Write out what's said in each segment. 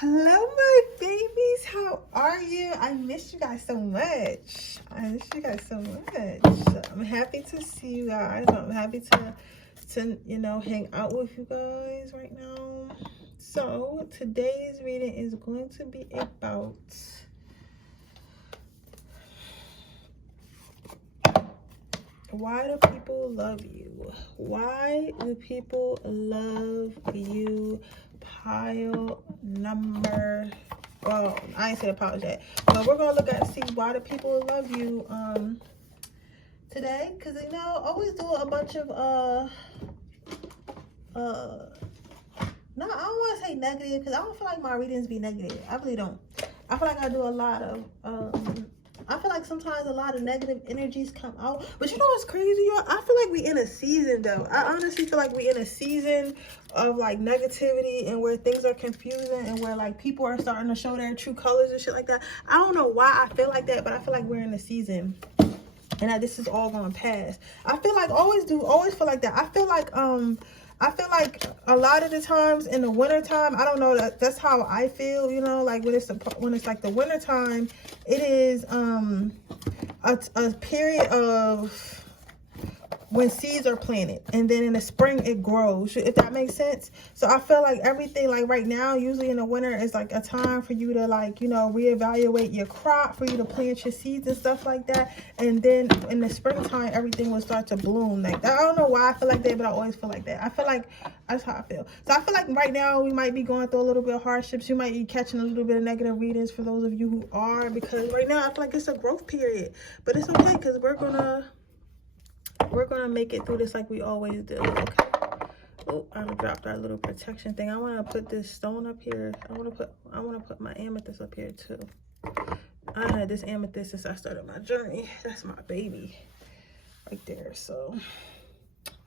Hello, my babies. How are you? I miss you guys so much. I'm happy to see you guys. I'm happy to hang out with you guys right now. So today's reading is going to be about why do people love you? Why do people love you? Pile number, well, I ain't said apologize, but we're gonna look at see why do people love you today, because always do a bunch of no, I don't want to say negative, because I don't feel like my readings be negative. I really don't. I feel like I do a lot of I feel like sometimes a lot of negative energies come out. But you know what's crazy, y'all? I feel like we in a season, though. I honestly feel like we in a season of, like, negativity and where things are confusing and where, like, people are starting to show their true colors and shit like that. I don't know why I feel like that, but I feel like we're in a season and that this is all going to pass. I feel like, always feel like that. I feel like a lot of the times in the winter time, I don't know, that's how I feel, like when it's like the winter time, it is a period of when seeds are planted, and then in the spring it grows, if that makes sense. So I feel like everything, like right now, usually in the winter, is like a time for you to, like, reevaluate your crop, for you to plant your seeds and stuff like that. And then in the springtime, everything will start to bloom like that. I don't know why I feel like that, but I always feel like that. I feel like that's how I feel. So I feel like right now we might be going through a little bit of hardships. You might be catching a little bit of negative readings for those of you who are, because right now I feel like it's a growth period. But it's okay, because we're gonna make it through this like we always do. Okay. Oh, I dropped our little protection thing. I want to put this stone up here. I want to put my amethyst up here too. I had this amethyst since I started my journey. That's my baby right there. So,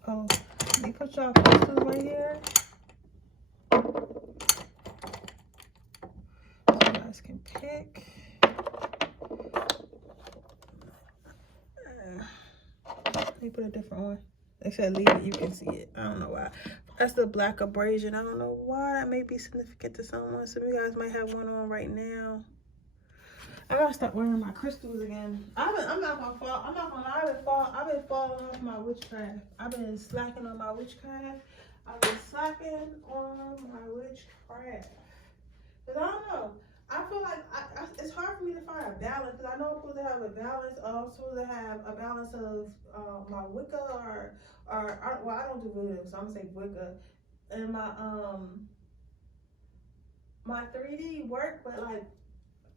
oh, let me put y'all crystals right here so you guys can pick. Let me put a different one. They said leave it, you can see it. I don't know why. That's the black abrasion. I don't know why that may be significant to someone. Some of you guys might have one on right now. I gotta start wearing my crystals again. I'm not gonna lie. I've been falling off my witchcraft. I've been slacking on my witchcraft. But I don't know. I feel like it's hard for me to find a balance, because I know I'm supposed to have a balance. I'm supposed to have a balance of my Wicca or well, I don't do voodoo, so I'm gonna say Wicca, and my 3D work, but like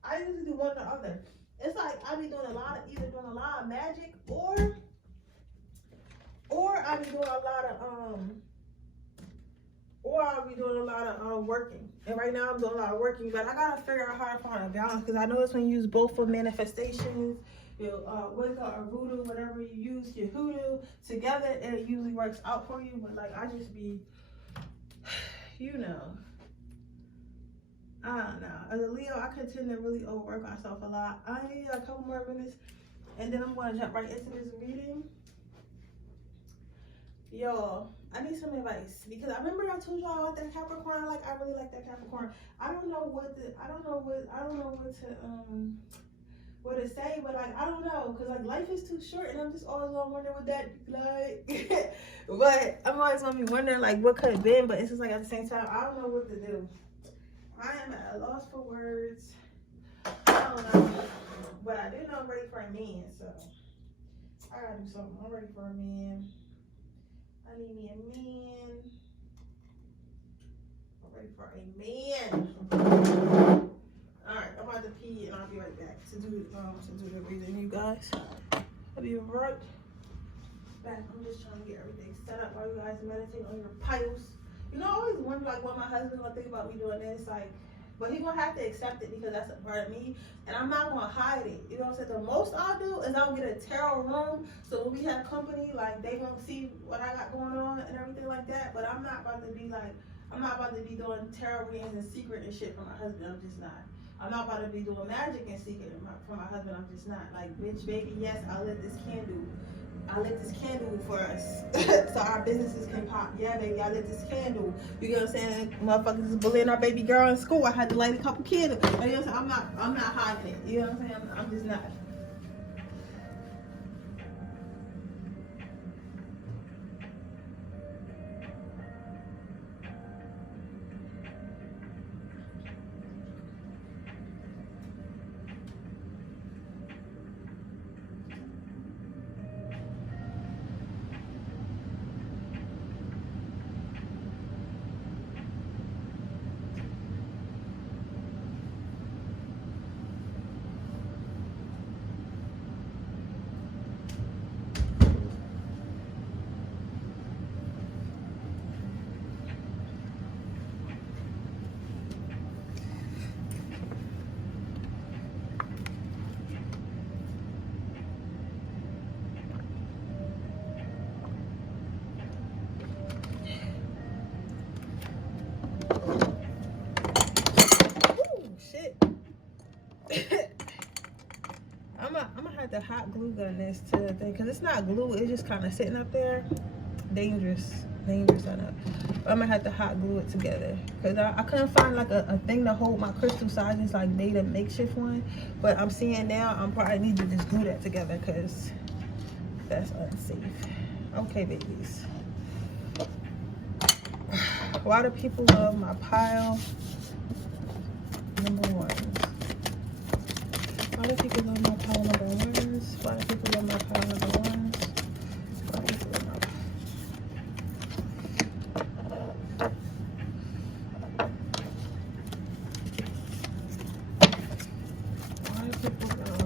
I usually do one or the other. It's like I be doing either doing a lot of magic or I be doing a lot of working. And right now I'm doing a lot of working, but I gotta figure out how to find a balance, because I know it's when you use both for manifestations, your Wicca or voodoo, whatever you use, your hoodoo together, and it usually works out for you. But like I just be, I don't know. As a Leo, I could tend to really overwork myself a lot. I need a couple more minutes, and then I'm gonna jump right into this reading. Y'all, I need some advice, because I remember I told y'all about that Capricorn. I really like that Capricorn. I don't know what to say, but like I don't know, because like life is too short, and I'm just always gonna wonder what that like. But I'm always gonna be wondering like what could have been, but it's just like at the same time I don't know what to do. I am at a loss for words. I don't know, but I do know I'm ready for a man, so I gotta do something. I'm ready for a man. I need me a man. I'm ready for a man. Alright, I'm about to pee, and I'll be right back to do the reading, you guys. I'll be right back. I'm just trying to get everything set up while you guys meditate on your piles. I always wonder like what my husband gonna think about me doing this, like, but he gonna have to accept it, because that's a part of me, and I'm not gonna hide it. You know what I'm saying? The most I'll do is I'll get a tarot room, so when we have company, like they gonna see what I got going on and everything like that. But I'm not about to be doing tarot readings in secret and shit for my husband. I'm just not. I'm not about to be doing magic and seeking for my husband. I'm just not. Like, bitch, baby, yes, I lit this candle for us so our businesses can pop. Yeah, baby, I lit this candle. You get what I'm saying? Motherfuckers is bullying our baby girl in school. I had to light a couple candles. You know what I'm saying? I'm not hiding it. You know what I'm saying? I'm just not. I'm gonna have to hot glue gun this to the thing because it's not glue, it's just kind of sitting up there. Dangerous enough. I'm gonna have to hot glue it together because I couldn't find like a thing to hold my crystal, so I just like made a makeshift one. But I'm seeing now I'm probably need to just glue that together because that's unsafe. Okay, babies. Why do people love my pile number ones? Why do people love my pile number ones? Why do people love my pile number ones? Why do people love my pile? Why do people love?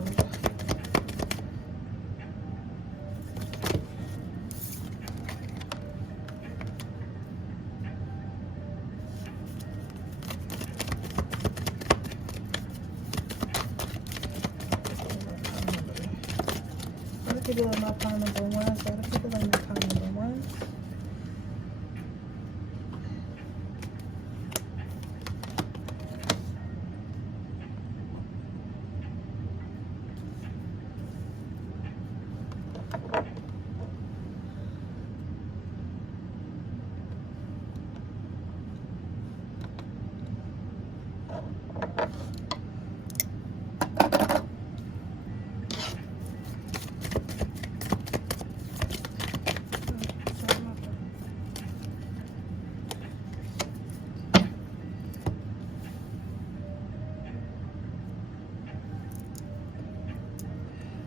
People love my pile number one, so other people love my pile number one.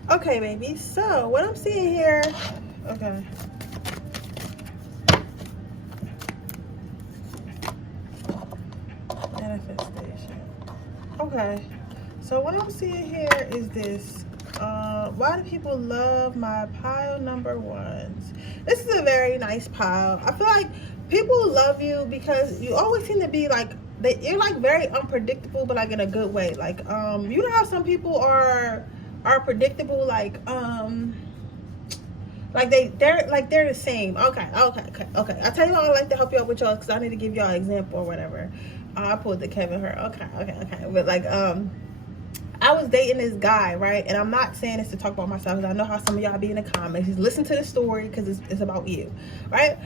Okay, baby, so what I'm seeing here, okay. Manifestation. Okay, so what I'm seeing here is this. Why do people love my pile number ones? This is a very nice pile. I feel like people love you because you always seem to be like, you're like very unpredictable, but like in a good way. Like, you know how some people are predictable, like they're the same. Okay. I'll tell you how I like to help you out with y'all because I need to give y'all an example or whatever. I pulled the Kevin Hurt. Okay. But like I was dating this guy, right? And I'm not saying this to talk about myself because I know how some of y'all be in the comments. Just listen to the story because it's about you, right?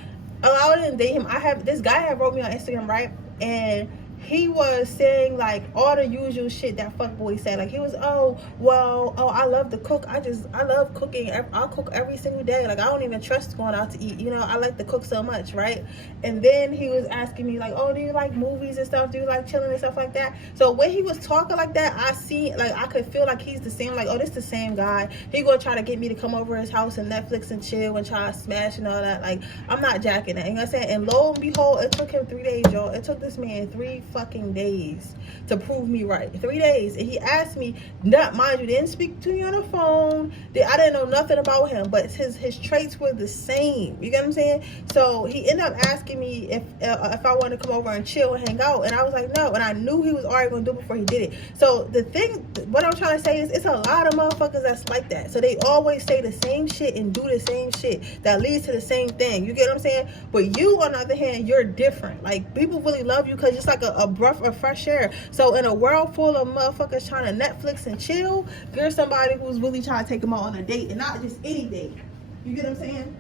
I didn't date him. This guy had wrote me on Instagram, right? And he was saying like all the usual shit that fuckboy said. Like he was, I love to cook. I love cooking. I'll cook every single day. Like I don't even trust going out to eat. You know, I like to cook so much, right? And then he was asking me like, oh, do you like movies and stuff? Do you like chilling and stuff like that? So when he was talking like that, I could feel like he's the same. Like, oh, this the same guy. He gonna try to get me to come over his house and Netflix and chill and try to smash and all that. Like I'm not jacking that. You know what I'm saying? And lo and behold, it took him 3 days, y'all. It took this man 3 fucking days to prove me right. 3 days. And he asked me, not mind you, didn't speak to me on the phone. I didn't know nothing about him, but his traits were the same. You get what I'm saying? So he ended up asking me if I wanted to come over and chill and hang out, and I was like no, and I knew he was already gonna do it before he did it. So the thing, what I'm trying to say is, it's a lot of motherfuckers that's like that. So they always say the same shit and do the same shit that leads to the same thing. You get what I'm saying? But you, on the other hand, you're different. Like people really love you because it's like a a breath of fresh air. So in a world full of motherfuckers trying to Netflix and chill, you're somebody who's really trying to take them out on a date, and not just any date. You get what I'm saying?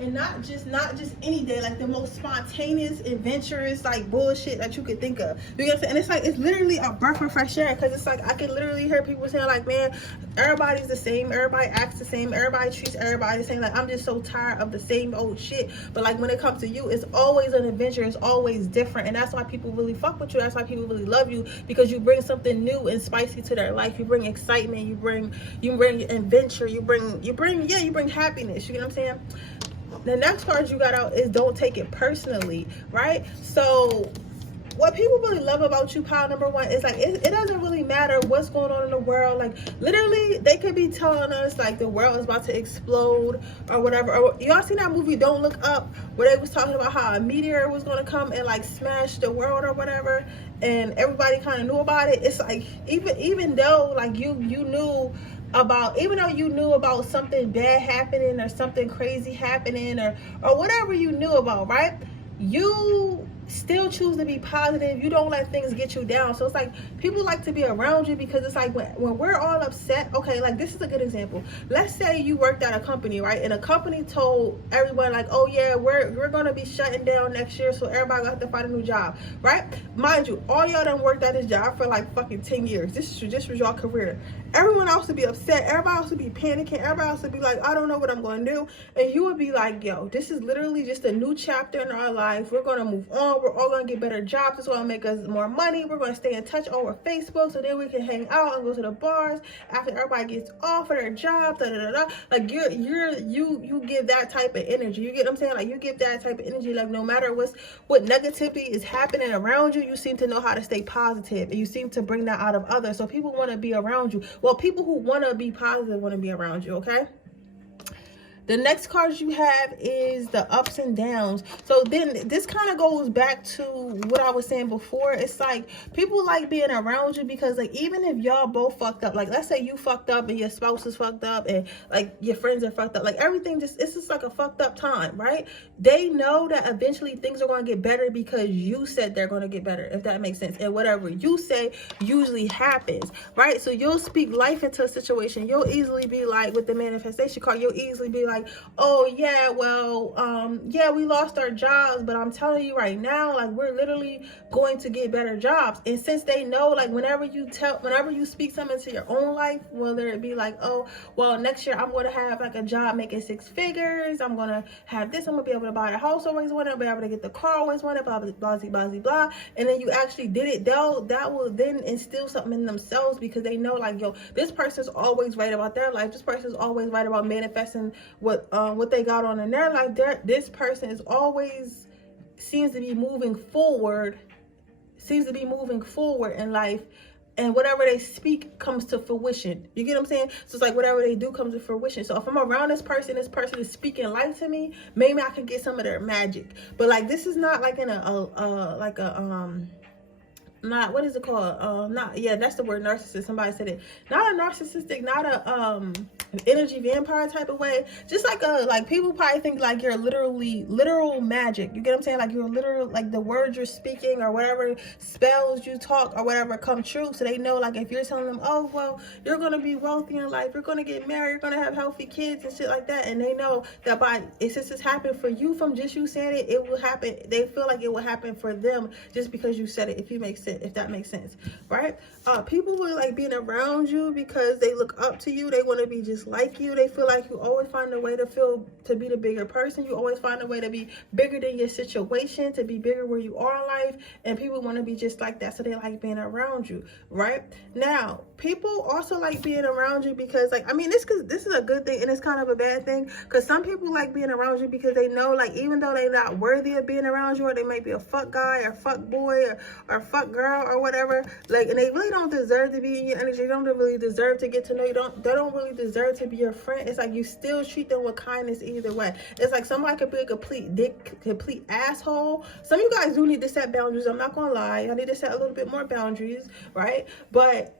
And not just any day, like the most spontaneous, adventurous, like bullshit that you could think of. You get what I'm saying? And it's like, it's literally a breath of fresh air, because it's like, I can literally hear people saying like, man, everybody's the same, everybody acts the same, everybody treats everybody the same. Like, I'm just so tired of the same old shit. But like, when it comes to you, it's always an adventure, it's always different. And that's why people really fuck with you. That's why people really love you, because you bring something new and spicy to their life. You bring excitement, you bring adventure, you bring happiness. You get what I'm saying? The next card you got out is don't take it personally, right? So what people really love about you, pile number one, is like, it doesn't really matter what's going on in the world. Like, literally, they could be telling us like the world is about to explode or whatever. Or y'all seen that movie Don't Look Up, where they was talking about how a meteor was going to come and like smash the world or whatever, and everybody kind of knew about it. It's like, even though like you knew about something bad happening or something crazy happening or whatever you knew about, right? You still choose to be positive. You don't let things get you down. So it's like, people like to be around you, because it's like, when we're all upset, okay, like this is a good example. Let's say you worked at a company, right? And a company told everyone like, oh yeah, we're gonna be shutting down next year, so everybody got to find a new job, right? Mind you, all y'all done worked at this job for like fucking 10 years. This was y'all career. Everyone else would be upset. Everybody else would be panicking. Everybody else would be like, I don't know what I'm going to do. And you would be like, yo, this is literally just a new chapter in our life. We're going to move on. We're all going to get better jobs. It's going to make us more money. We're going to stay in touch over Facebook, so then we can hang out and go to the bars after everybody gets off of their job. Like, you give that type of energy. You get what I'm saying? Like, you give that type of energy. Like, no matter what negativity is happening around you, you seem to know how to stay positive, and you seem to bring that out of others. So people want to be around you. Well, people who want to be positive want to be around you, okay? The next cards you have is the ups and downs. So then this kind of goes back to what I was saying before. It's like, people like being around you because, like, even if y'all both fucked up, like let's say you fucked up and your spouse is fucked up and like your friends are fucked up, like everything it's just like a fucked up time, right? They know that eventually things are going to get better because you said they're going to get better, if that makes sense. And whatever you say usually happens, right? So you'll speak life into a situation. You'll easily be like, with the manifestation card, you'll easily be like, oh yeah, well, yeah, we lost our jobs, but I'm telling you right now, like, we're literally going to get better jobs. And since they know, like, whenever you speak something into your own life, whether it be like, oh, well, next year I'm going to have like a job making 6 figures, I'm going to have this, I'm going to be able to buy the house always wanted, be able to get the car always wanted, blah, blah, blah, blah, blah, blah. And then you actually did it, that will then instill something in themselves, because they know, like, yo, this person's always right about their life. This person's always right about manifesting what they got on in their life. This person is always seems to be moving forward in life, and whatever they speak comes to fruition. You get what I'm saying? So it's like, whatever they do comes to fruition. So if I'm around this person is speaking life to me, maybe I can get some of their magic. But like, this is not like in not, what is it called? Not, yeah, that's the word, narcissist. Somebody said it. Not a narcissistic, not a energy vampire type of way. Just like people probably think like you're literal magic. You get what I'm saying? Like, you're literal, like the words you're speaking or whatever spells you talk or whatever come true. So they know, like, if you're telling them, oh, well, you're gonna be wealthy in life, you're gonna get married, you're gonna have healthy kids and shit like that, and they know that since it's happened for you from just you saying it, it will happen. They feel like it will happen for them just because you said it. If that makes sense, right? People will like being around you because they look up to you. They want to be just like you. They feel like you always find a way to be the bigger person. You always find a way to be bigger than your situation, to be bigger where you are in life. And people want to be just like that, so they like being around you, right? Now, people also like being around you because, like, I mean, this is a good thing and it's kind of a bad thing, because some people like being around you because they know, like, even though they're not worthy of being around you, or they may be a fuck guy or fuck boy or fuck girl or whatever, like, and they really don't deserve to be in your energy. They don't really deserve to get to know you. They don't really deserve to be your friend. It's like, you still treat them with kindness either way. It's like, somebody could be a complete dick, complete asshole. Some of you guys do need to set boundaries. I'm not gonna lie. I need to set a little bit more boundaries, right? But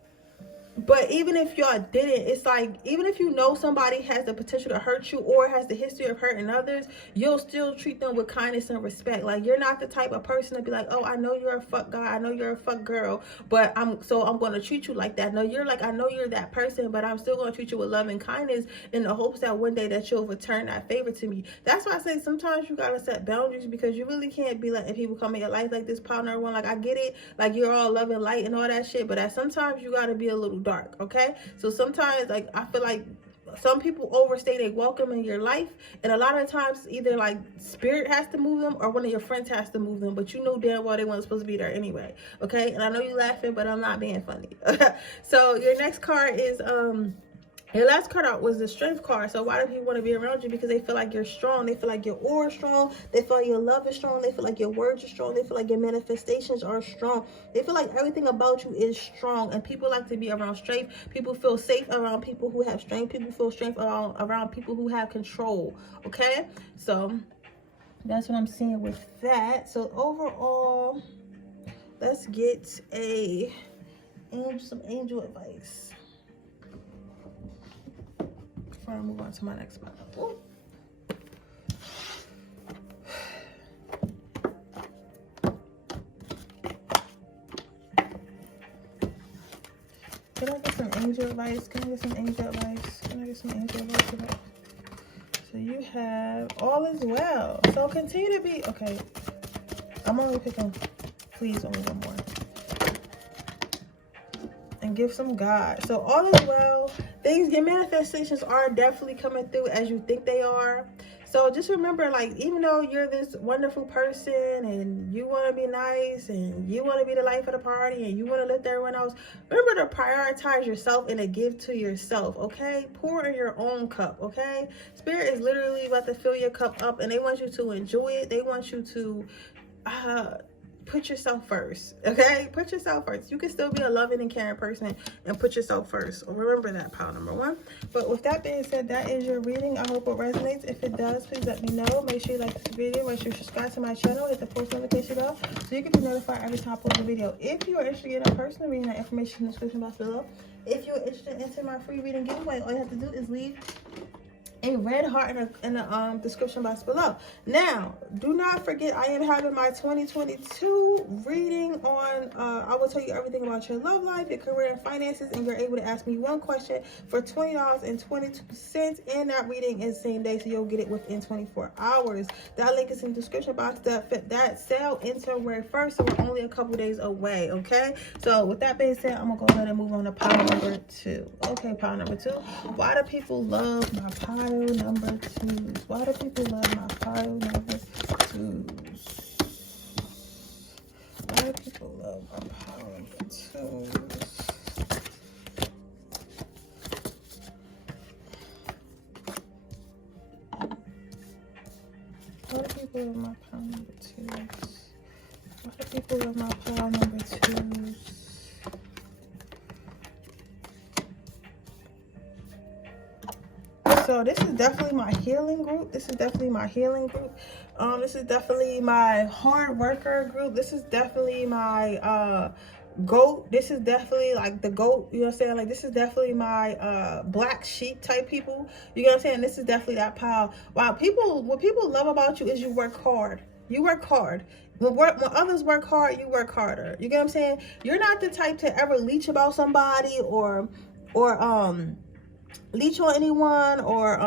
But even if y'all didn't, it's like, even if you know somebody has the potential to hurt you or has the history of hurting others, you'll still treat them with kindness and respect. Like, you're not the type of person to be like, oh, I know you're a fuck guy, I know you're a fuck girl, but I'm going to treat you like that. No, you're like, I know you're that person, but I'm still going to treat you with love and kindness in the hopes that one day that you'll return that favor to me. That's why I say sometimes you got to set boundaries, because you really can't be letting people come in your life like this partner one. Like, I get it, like, you're all love and light and all that shit, but sometimes you got to be a little dark, okay? So sometimes, like, I feel like some people overstay their welcome in your life, and a lot of times either like spirit has to move them or one of your friends has to move them, but you know damn well they weren't supposed to be there anyway, okay? And I know you laughing, but I'm not being funny. So your next card is your last card out was the Strength card. So why do people want to be around you? Because they feel like you're strong. They feel like your aura is strong. They feel like your love is strong. They feel like your words are strong. They feel like your manifestations are strong. They feel like everything about you is strong. And people like to be around strength. People feel safe around people who have strength. People feel strength around people who have control. Okay? So that's what I'm seeing with that. So overall, let's get some angel advice before I move on to my next spot. Ooh. Can I get some angel advice? Can I get some angel advice? Can I get some angel advice today? So you have all is well. So continue to be, okay. I'm only picking, please, only one more. And give some God. So all is well. Things, your manifestations are definitely coming through as you think they are. So just remember, like, even though you're this wonderful person and you want to be nice and you want to be the life of the party and you want to lift everyone else, remember to prioritize yourself and to give to yourself, okay? Pour in your own cup, okay? Spirit is literally about to fill your cup up, and they want you to enjoy it. They want you to put yourself first, okay? Put yourself first. You can still be a loving and caring person and put yourself first. Remember that, pile number one. But with that being said, that is your reading. I hope it resonates. If it does, please let me know. Make sure you like this video. Make sure you subscribe to my channel. Hit the post notification bell so you can be notified every time I post a video. If you are interested in a personal reading, that information in the description box below. If you're interested in entering my free reading giveaway, all you have to do is leave a red heart in the description box below. Now, do not forget, I am having my 2022 reading on, I will tell you everything about your love life, your career, and finances, and you're able to ask me one question for $20.22, and that reading is same day, so you'll get it within 24 hours. That link is in the description box. That sale ends February 1st, so we're only a couple days away, okay? So with that being said, I'm gonna go ahead and move on to pile number 2. Okay, pile number 2. Why do people love my pile number 2s? Why do people love my pile number 2s? Why do people love my pile number 2s? Why do people love my pile number 2s? Why do people love my pile number 2s? So this is definitely my healing group. This is definitely my healing group. This is definitely my hard worker group. This is definitely my goat. This is definitely like the goat, you know what I'm saying? Like, this is definitely my black sheep type people. You know what I'm saying? This is definitely that pile. Wow, what people love about you is you work hard. You work hard. When others work hard, you work harder. You get what I'm saying? You're not the type to ever leech about somebody or leech on anyone or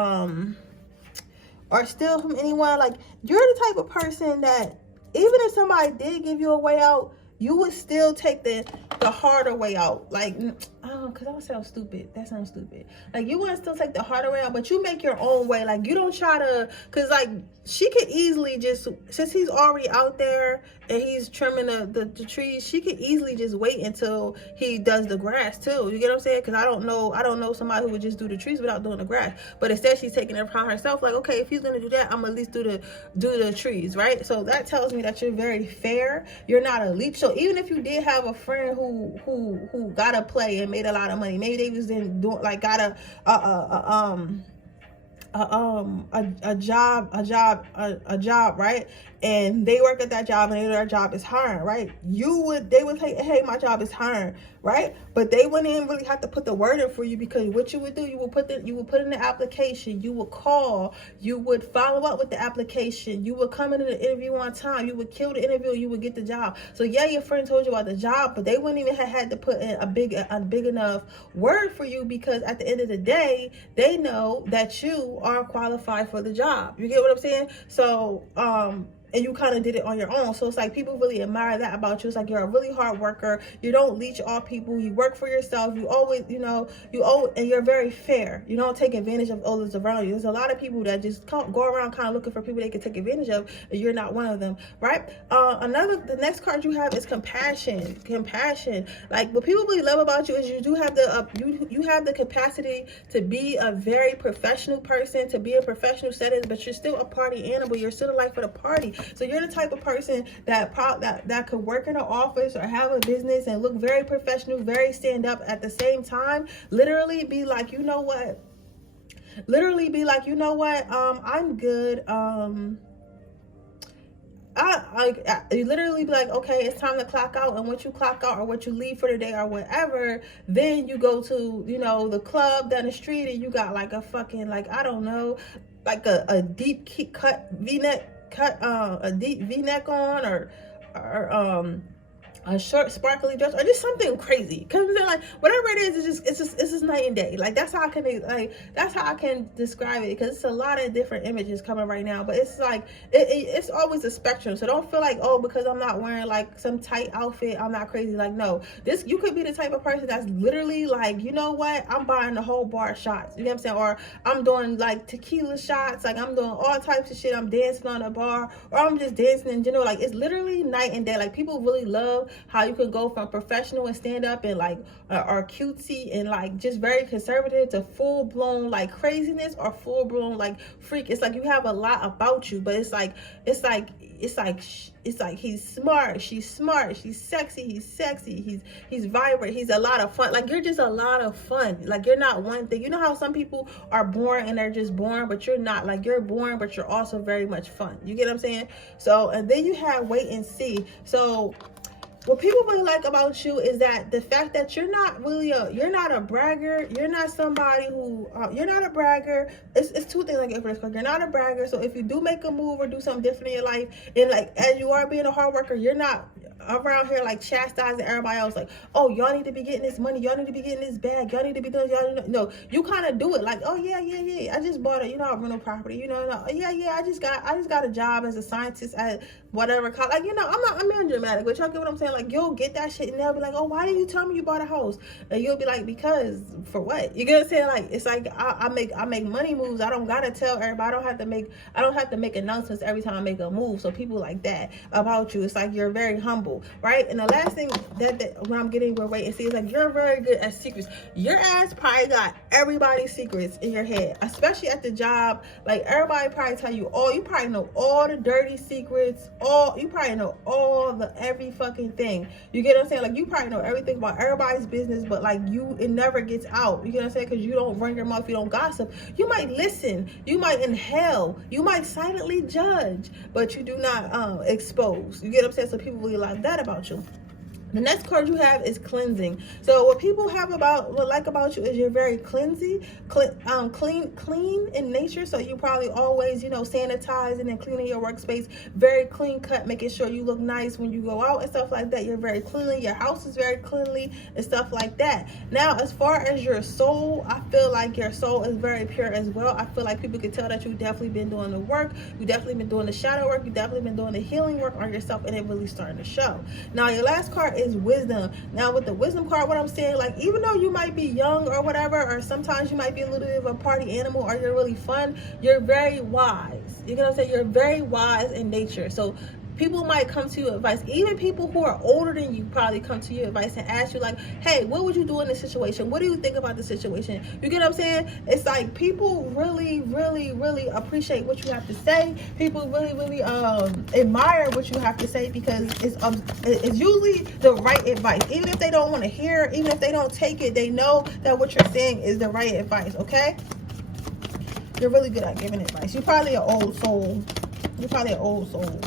steal from anyone. Like, you're the type of person that even if somebody did give you a way out, you would still take the harder way out. Like, oh, because that sounds stupid. That sounds stupid. Like, you want to still take the harder way out, but you make your own way. Like, you don't try to, because, like, she could easily just, since he's already out there and he's trimming the trees, she could easily just wait until he does the grass too. You get what I'm saying? Because I don't know somebody who would just do the trees without doing the grass. But instead, she's taking it upon herself. Like, okay, if he's gonna do that, I'm gonna at least do the trees, right? So that tells me that you're very fair. You're not a leech. So even if you did have a friend who got a play and made a lot of money, maybe they was then doing like got a job, right? And they work at that job, and their job is hiring, right? They would say, hey, my job is hiring, right? But they wouldn't even really have to put the word in for you, because what you would do, you would put in the application, you would call, you would follow up with the application, you would come into the interview on time, you would kill the interview, you would get the job. So yeah, your friend told you about the job, but they wouldn't even have had to put in a big enough word for you, because at the end of the day, they know that you are qualified for the job. You get what I'm saying? So and you kind of did it on your own. So it's like people really admire that about you. It's like you're a really hard worker. You don't leech off people. You work for yourself. You always, and you're very fair. You don't take advantage of others around you. There's a lot of people that just go around kind of looking for people they can take advantage of, and you're not one of them, right? The next card you have is compassion. Compassion. Like, what people really love about you is you do have you have the capacity to be a very professional person, to be in professional settings, but you're still a party animal. You're still a life for the party. So you're the type of person that could work in an office or have a business and look very professional, very stand up, at the same time literally be like, you know what, I'm good. You literally be like, okay, it's time to clock out, and once you clock out or what you leave for the day or whatever, then you go to, the club down the street, and you got like a fucking, like, I don't know, like a deep cut V-neck, a deep V-neck on, or a short sparkly dress, or just something crazy. Because they're like, whatever it is, it's just night and day. Like, that's how I can describe it, because it's a lot of different images coming right now. But it's like it's always a spectrum. So don't feel like, oh, because I'm not wearing like some tight outfit, I'm not crazy. Like, no, you could be the type of person that's literally like, you know what, I'm buying the whole bar of shots. You know what I'm saying? Or I'm doing like tequila shots. Like, I'm doing all types of shit. I'm dancing on a bar, or I'm just dancing in general. Like, it's literally night and day. Like, people really love how you can go from professional and stand up and like or cutesy and like just very conservative to full blown like craziness or full blown like freak. It's like you have a lot about you, but it's like he's smart, she's sexy, he's vibrant, he's a lot of fun. Like, you're just a lot of fun. Like, you're not one thing. You know how some people are born and they're just born, but you're not. Like, you're born, but you're also very much fun. You get what I'm saying? So, and then you have wait and see. So what people really like about you is that the fact that you're not a bragger. You're not somebody who, you're not a bragger. It's two things I get for this card. You're not a bragger. So if you do make a move or do something different in your life, and like, as you are being a hard worker, you're not around here like chastising everybody else, like, oh, y'all need to be getting this money, y'all need to be getting this bag, y'all need to be doing, no, you kind of do it like, oh yeah, I just bought a rental property, I just got a job as a scientist at whatever college. Like, I'm being dramatic, but y'all get what I'm saying? Like, you'll get that shit, and they'll be like, oh, why didn't you tell me you bought a house? And you'll be like, because for what? You get what I'm saying? Like, it's like I make money moves. I don't gotta tell everybody. I don't have to make announcements every time I make a move. So people like that about you. It's like you're very humble, right? And the last thing that when I'm getting your weight and see is like, you're very good at secrets. Your ass probably got everybody's secrets in your head, especially at the job. Like, everybody probably tell you all. You probably know all the dirty secrets. You probably know every fucking thing. You get what I'm saying? Like, you probably know everything about everybody's business, but like, it never gets out. You get what I'm saying? Because you don't run your mouth, you don't gossip. You might listen, you might inhale, you might silently judge, but you do not expose. You get what I'm saying? So people really like that about you. The next card you have is cleansing. So what people like about you is you're very clean in nature. So you probably always, sanitizing and cleaning your workspace, very clean cut, making sure you look nice when you go out and stuff like that. You're very cleanly. Your house is very cleanly and stuff like that. Now, as far as your soul, I feel like your soul is very pure as well. I feel like people can tell that you've definitely been doing the work. You've definitely been doing the shadow work. You've definitely been doing the healing work on yourself, and it really starting to show. Now, your last card is wisdom. Now, with the wisdom card, what I'm saying, like, even though you might be young or whatever, or sometimes you might be a little bit of a party animal, or you're really fun, you're very wise. You know what I'm saying? You're very wise in nature. So people might come to you advice. Even people who are older than you probably come to you advice and ask you like, hey, what would you do in this situation? What do you think about the situation? You get what I'm saying? It's like people really, really, really appreciate what you have to say. People really, really admire what you have to say, because it's usually the right advice. Even if they don't want to hear it, even if they don't take it, they know that what you're saying is the right advice, okay? You're really good at giving advice. You're probably an old soul. You're probably an old soul.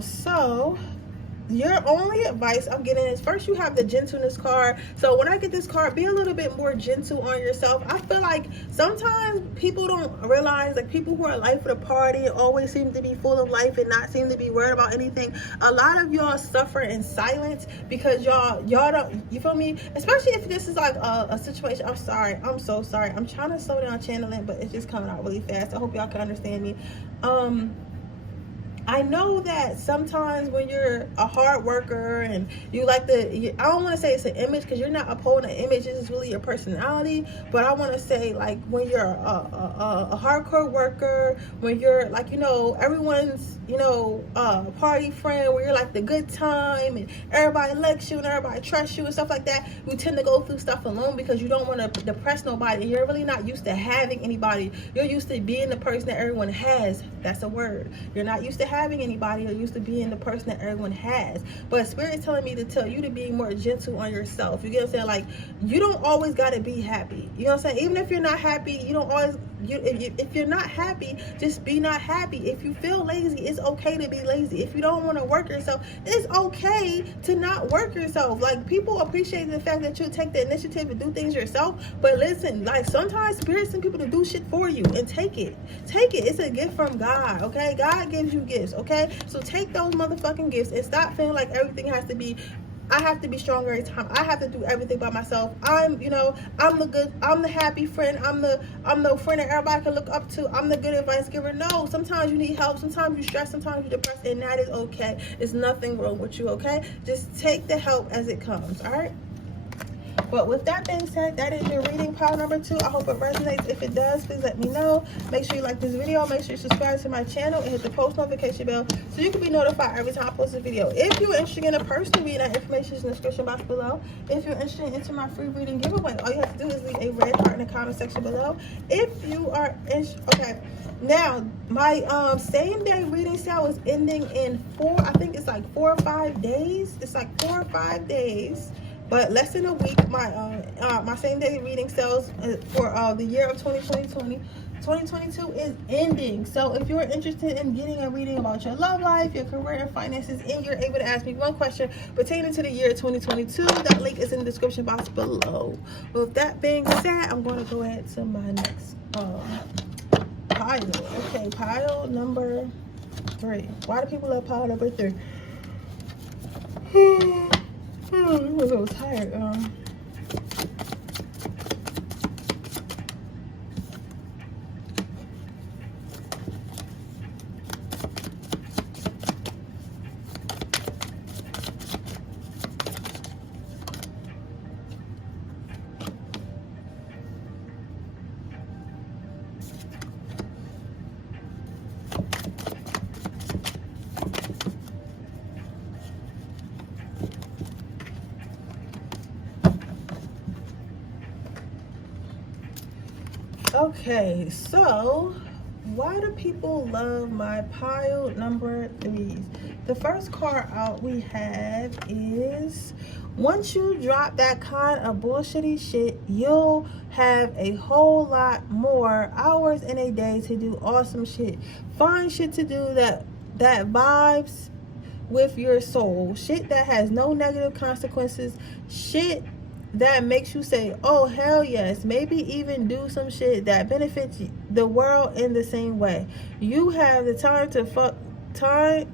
So your only advice I'm getting is, first, you have the gentleness card. So when I get this card, be a little bit more gentle on yourself. I feel like sometimes people don't realize, like, people who are life of the party always seem to be full of life and not seem to be worried about anything. A lot of y'all suffer in silence because y'all don't, you feel me? Especially if this is like a situation. I'm sorry. I'm so sorry. I'm trying to slow down channeling, but it's just coming out really fast. I hope y'all can understand me. I know that sometimes when you're a hard worker and you like I don't want to say it's an image, because you're not upholding an image, this is really your personality, but I want to say, like, when you're a hardcore worker, when you're like, you know, everyone's, you know, party friend, where you're like the good time and everybody likes you and everybody trusts you and stuff like that, you tend to go through stuff alone because you don't want to depress nobody, and you're really not used to having anybody. You're used to being the person that everyone has. That's a word. You're not used to having anybody. You're used to being the person that everyone has. But Spirit's telling me to tell you to be more gentle on yourself. You get what I'm saying? Like, you don't always got to be happy. You know what I'm saying? Even if you're not happy, you don't always, if you're not happy, just be not happy. If you feel lazy, it's okay to be lazy. If you don't want to work yourself, it's okay to not work yourself. Like, people appreciate the fact that you take the initiative to do things yourself. But listen, like, sometimes Spirit sends people to do shit for you, and take it. It's a gift from God, okay? God gives you gifts, okay? So take those motherfucking gifts and stop feeling like everything has to be, I have to be stronger every time. I have to do everything by myself. I'm the happy friend. I'm the friend that everybody can look up to. I'm the good advice giver. No, sometimes you need help. Sometimes you're stressed. Sometimes you're depressed, and that is okay. There's nothing wrong with you, okay? Just take the help as it comes, all right? But with that being said, that is your reading pile number 2. I hope it resonates. If it does, please let me know. Make sure you like this video. Make sure you subscribe to my channel and hit the post notification bell so you can be notified every time I post a video. If you're interested in a personal reading, that information is in the description box below. If you're interested in entering my free reading giveaway, all you have to do is leave a red heart in the comment section below. If you are okay. Now, my same day reading sale is ending in 4 or 5 days. It's like 4 or 5 days. But less than a week, my same day reading sales for the year of 2022 is ending. So if you're interested in getting a reading about your love life, your career, and finances, and you're able to ask me one question pertaining to the year 2022, that link is in the description box below. With that being said, I'm going to go ahead to my next pile. Okay, pile number 3. Why do people love pile number 3? I'm a little tired. Okay, so why do people love my pile number 3s? The first card out we have is, once you drop that kind of bullshitty shit, you'll have a whole lot more hours in a day to do awesome shit. Find shit to do that vibes with your soul. Shit that has no negative consequences. Shit that makes you say, oh hell yes. Maybe even do some shit that benefits the world in the same way. You have the time to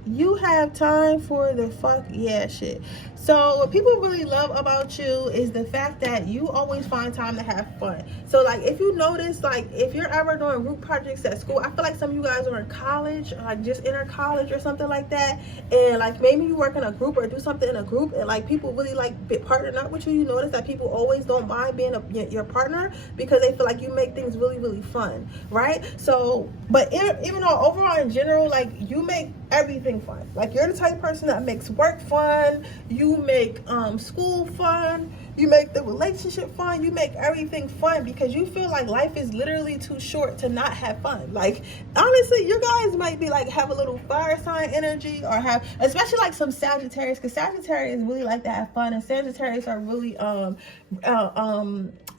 you have time for the fuck yeah shit. So what people really love about you is the fact that you always find time to have fun. So like, if you notice, like, if you're ever doing group projects at school, I feel like some of you guys are in college, or like just enter college or something like that, and like maybe you work in a group or do something in a group, and like people really like partnering up with you. You notice that people always don't mind being your partner because they feel like you make things really, really fun, right? So, but even though overall in general, like, you make everything fun. Like, you're the type of person that makes work fun, you make school fun, you make the relationship fun, you make everything fun because you feel like life is literally too short to not have fun. Like, honestly, you guys might be like, have a little fire sign energy, or have, especially like some Sagittarius, because Sagittarius really like to have fun, and Sagittarius are really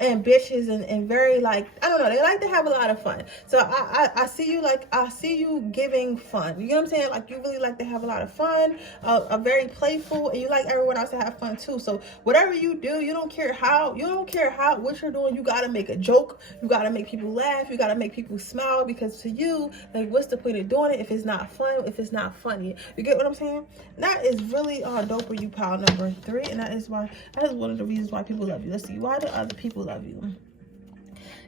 ambitious and very like, I don't know, they like to have a lot of fun. So I see you, like, I see you giving fun. You know what I'm saying? Like, you really like to have a lot of fun, very playful, and you like everyone else to have fun too. So whatever you do, you don't care how what you're doing, you gotta make a joke, you gotta make people laugh, you gotta make people smile, because to you, like, what's the point of doing it if it's not fun, if it's not funny? You get what I'm saying? That is really dope for you, pile number 3, and that is one of the reasons why people love you. Let's see, why do other people love you?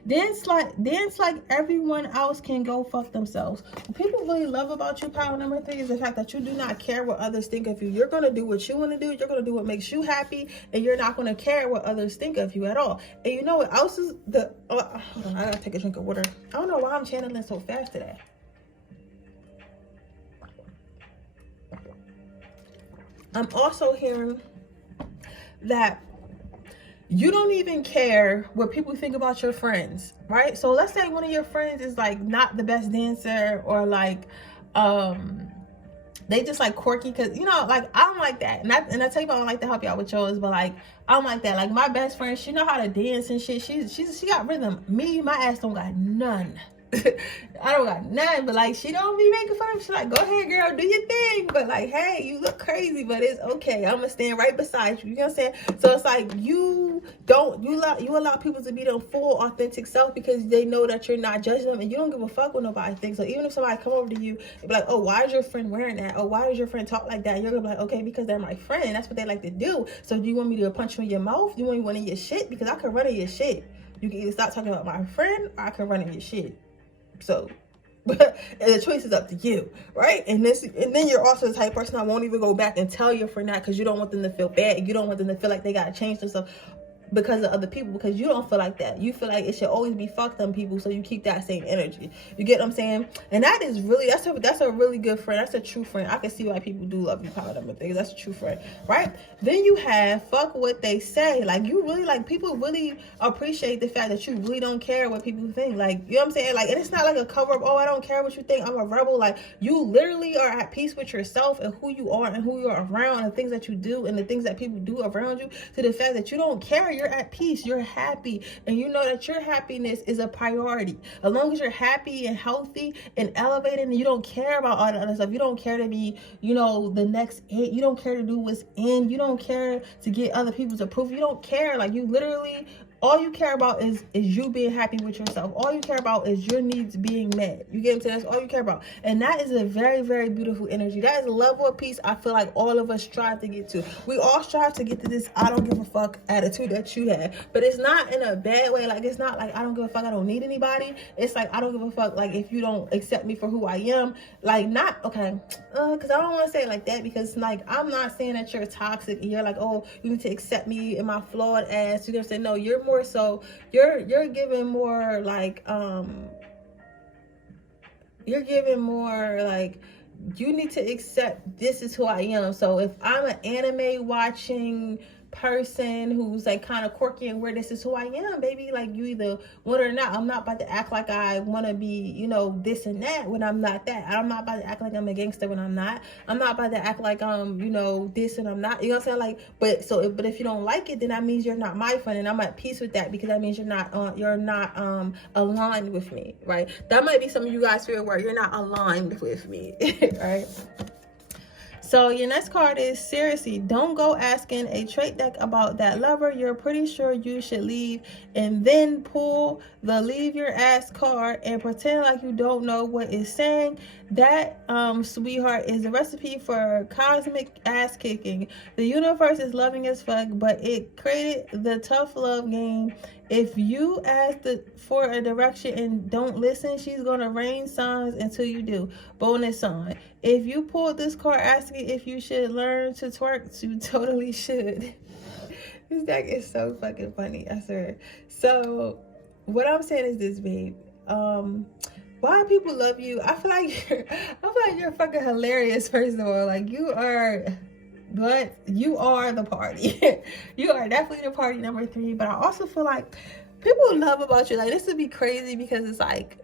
Dance like everyone else can go fuck themselves. What people really love about you, power number 3, is the fact that you do not care what others think of you. You're going to do what you want to do. You're going to do what makes you happy, and you're not going to care what others think of you at all. And you know what else is the... hold on, I got to take a drink of water. I don't know why I'm channeling so fast today. I'm also hearing that you don't even care what people think about your friends, right? So let's say one of your friends is like not the best dancer, or like they just like quirky, because you know, like, I don't like that. And I tell you, I don't like to help y'all with yours, but like, I don't like that. Like, my best friend, she know how to dance and shit. She got rhythm. Me, my ass don't got none. I don't got none, but like, she don't be making fun of me. She's like, go ahead, girl, do your thing. But like, hey, you look crazy, but it's okay. I'm gonna stand right beside you. You know what I'm saying? So it's like, you allow people to be their full authentic self, because they know that you're not judging them, and you don't give a fuck what nobody thinks. So even if somebody come over to you and be like, oh, why is your friend wearing that? Oh, why does your friend talk like that? You're gonna be like, okay, because they're my friend. That's what they like to do. So do you want me to punch you in your mouth? Do you want me to run in your shit? Because I can run in your shit. You can either stop talking about my friend, or I can run in your shit. So, and the choice is up to you, right? And then you're also the type of person that won't even go back and tell your friend that, because you don't want them to feel bad. You don't want them to feel like they gotta change themselves because of other people, because you don't feel like that. You feel like it should always be fuck them people, so you keep that same energy. You get what I'm saying? And that is really, that's a really good friend. That's a true friend. I can see why people do love you, power number 3. That's a true friend, right? Then you have fuck what they say. Like, you really, like, people really appreciate the fact that you really don't care what people think. Like, you know what I'm saying? Like, and it's not like a cover up, oh, I don't care what you think, I'm a rebel. Like, you literally are at peace with yourself and who you are and who you are around, and the things that you do and the things that people do around you, to the fact that you don't care. You're at peace, you're happy, and you know that your happiness is a priority. As long as you're happy and healthy and elevated, and you don't care about all the other stuff, you don't care to be, you know, the next it, you don't care to do what's in, you don't care to get other people's approval, you don't care. Like, you literally, all you care about is you being happy with yourself. All you care about is your needs being met. You get what I'm saying? That's all you care about. And that is a very, very beautiful energy. That is a level of peace I feel like all of us strive to get to. We all strive to get to this I don't give a fuck attitude that you have. But it's not in a bad way. Like, it's not like I don't give a fuck, I don't need anybody. It's like, I don't give a fuck, like, if you don't accept me for who I am. Like, not, okay, because I don't want to say it like that, because like, I'm not saying that you're toxic and you're like, oh, you need to accept me in my flawed ass. You know what I'm saying? No, you're more so, you're giving more like, you're giving more like, you need to accept this is who I am. So if I'm an anime watching person who's like kind of quirky and weird, this is who I am, baby. Like, you either want it or not. I'm not about to act like I want to be, you know, this and that when I'm not that. I'm not about to act like I'm a gangster when I'm not. I'm not about to act like I'm, you know, this and I'm not. You know what I'm saying? Like, but if you don't like it, then that means you're not my friend, and I'm at peace with that, because that means you're not aligned with me, right? That might be some of you guys feel where you're not aligned with me, right? So your next card is seriously, don't go asking a trait deck about that lover you're pretty sure you should leave, and then pull the leave your ass card and pretend like you don't know what it's saying. That, sweetheart, is the recipe for cosmic ass kicking. The universe is loving as fuck, but it created the tough love game. If you ask for a direction and don't listen, she's gonna rain signs until you do. Bonus sign. If you pulled this card asking if you should learn to twerk, you totally should. This deck is so fucking funny, I swear. So what I'm saying is this, babe. Why people love you? I feel like you're fucking hilarious, first of all. Like, you are, but you are the party. You are definitely the party number 3. But I also feel like people love about you. Like, this would be crazy, because it's like,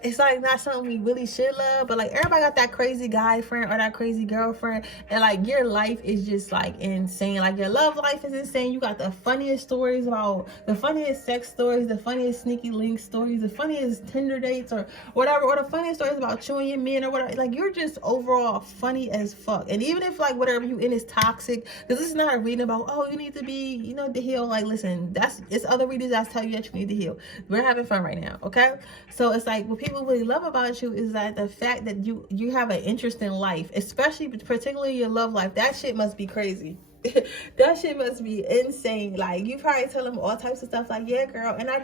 it's like not something we really should love, but like everybody got that crazy guy friend or that crazy girlfriend, and like your life is just like insane. Like your love life is insane. You got the funniest stories about the funniest sex stories, the funniest sneaky link stories, the funniest Tinder dates or whatever, or the funniest stories about you and your men or whatever. Like you're just overall funny as fuck. And even if like whatever you in is toxic, because this is not a reading about, oh, you need to be, you know, to heal. Like listen, it's other readers that tell you that you need to heal. We're having fun right now, okay? So it's like what people really love about you is that the fact that you have an interesting life, especially particularly your love life. That shit must be crazy. That shit must be insane. Like you probably tell him all types of stuff like, yeah girl, and I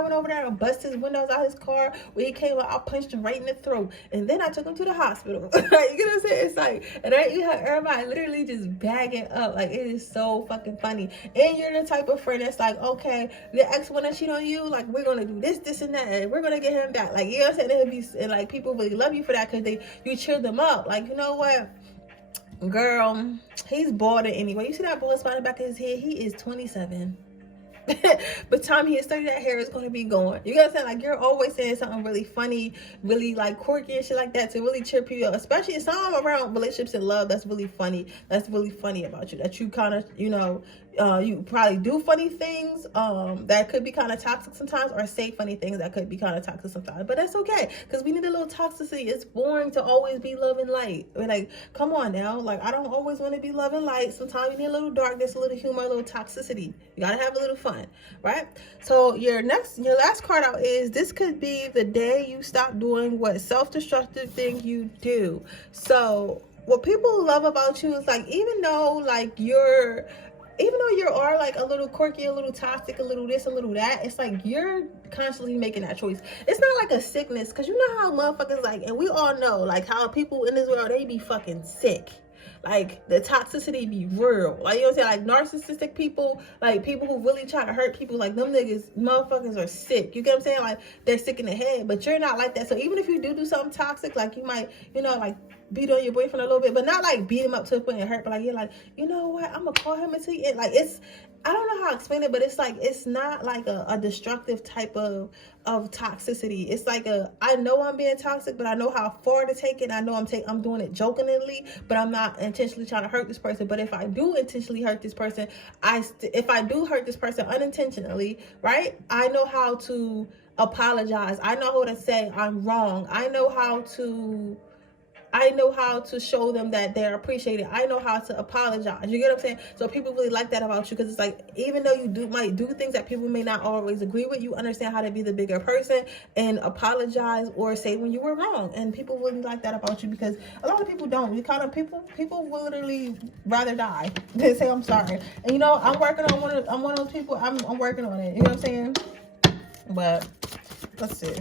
went over there and busted his windows out his car. When he came out, I punched him right in the throat, and then I took him to the hospital. Like, you know what I'm saying? It's like, and you have everybody literally just bagging up. Like it is so fucking funny. And you're the type of friend that's like, okay, your ex wanna cheat on you, like we're gonna do this and that, and we're gonna get him back. Like, you know what I'm saying? And like people really love you for that because you cheer them up. Like, you know what, girl, he's balding anyway. You see that bald spot in the back of his head? He is 27. By the time he is 30, that hair is going to be gone. You gotta say, like, you're always saying something really funny, really like quirky and shit like that to really cheer people up, especially in some around relationships and love. That's really funny. That's really funny about you, that you kind of, you know, you probably do funny things that could be kind of toxic sometimes, or say funny things that could be kind of toxic sometimes, but that's okay because we need a little toxicity. It's boring to always be love and light. We're like, come on now, like I don't always want to be love and light. Sometimes you need a little darkness, a little humor, a little toxicity. You gotta have a little fun, right? So your last card out is, this could be the day you stop doing what self-destructive thing you do. So what people love about you is like, even though you are like a little quirky, a little toxic, a little this, a little that, it's like you're constantly making that choice. It's not like a sickness, because you know how motherfuckers like, and we all know like how people in this world, they be fucking sick. Like the toxicity be real. Like, you know what I'm saying? Like narcissistic people, like people who really try to hurt people, like them niggas, motherfuckers are sick. You get what I'm saying? Like they're sick in the head, but you're not like that. So even if you do something toxic, like you might, you know, like beat on your boyfriend a little bit, but not like beat him up to the point it hurt, but like you're like, you know what, I'm gonna call him until you, like it's, I don't know how to explain it, but it's like, it's not like a destructive type of toxicity. It's like I know I'm being toxic, but I know how far to take it. I know I'm doing it jokingly, but I'm not intentionally trying to hurt this person. But if I do intentionally hurt this person, if I do hurt this person unintentionally, right, I know how to apologize. I know how to say I'm wrong. I know how to show them that they're appreciated. I know how to apologize. You get what I'm saying? So people really like that about you, because it's like, even though you might do things that people may not always agree with, you understand how to be the bigger person and apologize or say when you were wrong. And people really like that about you, because a lot of people don't. You kind of people will literally rather die than say I'm sorry. And you know, I'm one of those people. I'm working on it. You know what I'm saying? But let's see.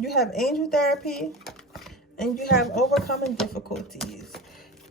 You have angel therapy, and you have overcoming difficulties.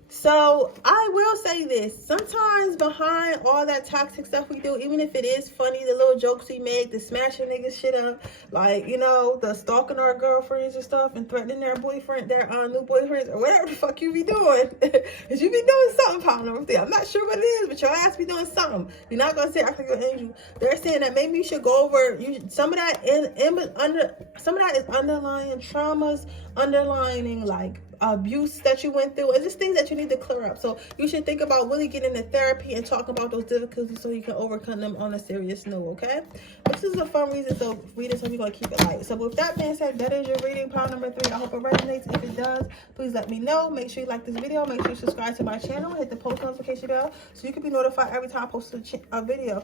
So I will say this, sometimes behind all that toxic stuff we do, even if it is funny, the little jokes we make, the smashing niggas shit up, like, you know, the stalking our girlfriends and stuff and threatening their boyfriend, their new boyfriends, or whatever the fuck you be doing. Because you be doing something, partner. I'm not sure what it is, but your ass be doing something. You're not going to say act like an angel. They're saying that maybe you should go over some of that is underlying traumas, underlining like abuse that you went through, and just things that you need to clear up. So you should think about really getting into therapy and talking about those difficulties so you can overcome them on a serious note, okay? This is a fun reading, so we're going to keep it light. So with that being said, that is your reading, pile number 3. I hope it resonates. If it does, please let me know. Make sure you like this video. Make sure you subscribe to my channel. Hit the post notification bell so you can be notified every time I post a video.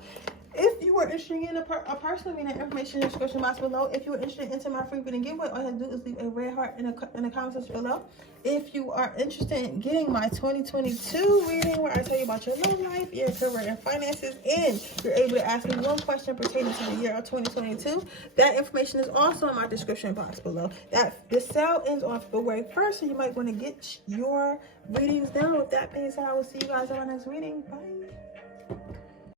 If you are interested in a personal reading, information in the description box below. If you are interested into my free reading giveaway, all you have to do is leave a red heart in the comment section below. If you are interested in getting my 2022 reading, where I tell you about your love life, your career, and finances, and you're able to ask me one question pertaining to the year of 2022, that information is also in my description box below. The sale ends on February 1st, so you might want to get your readings now. With that being said, I will see you guys on my next reading. Bye.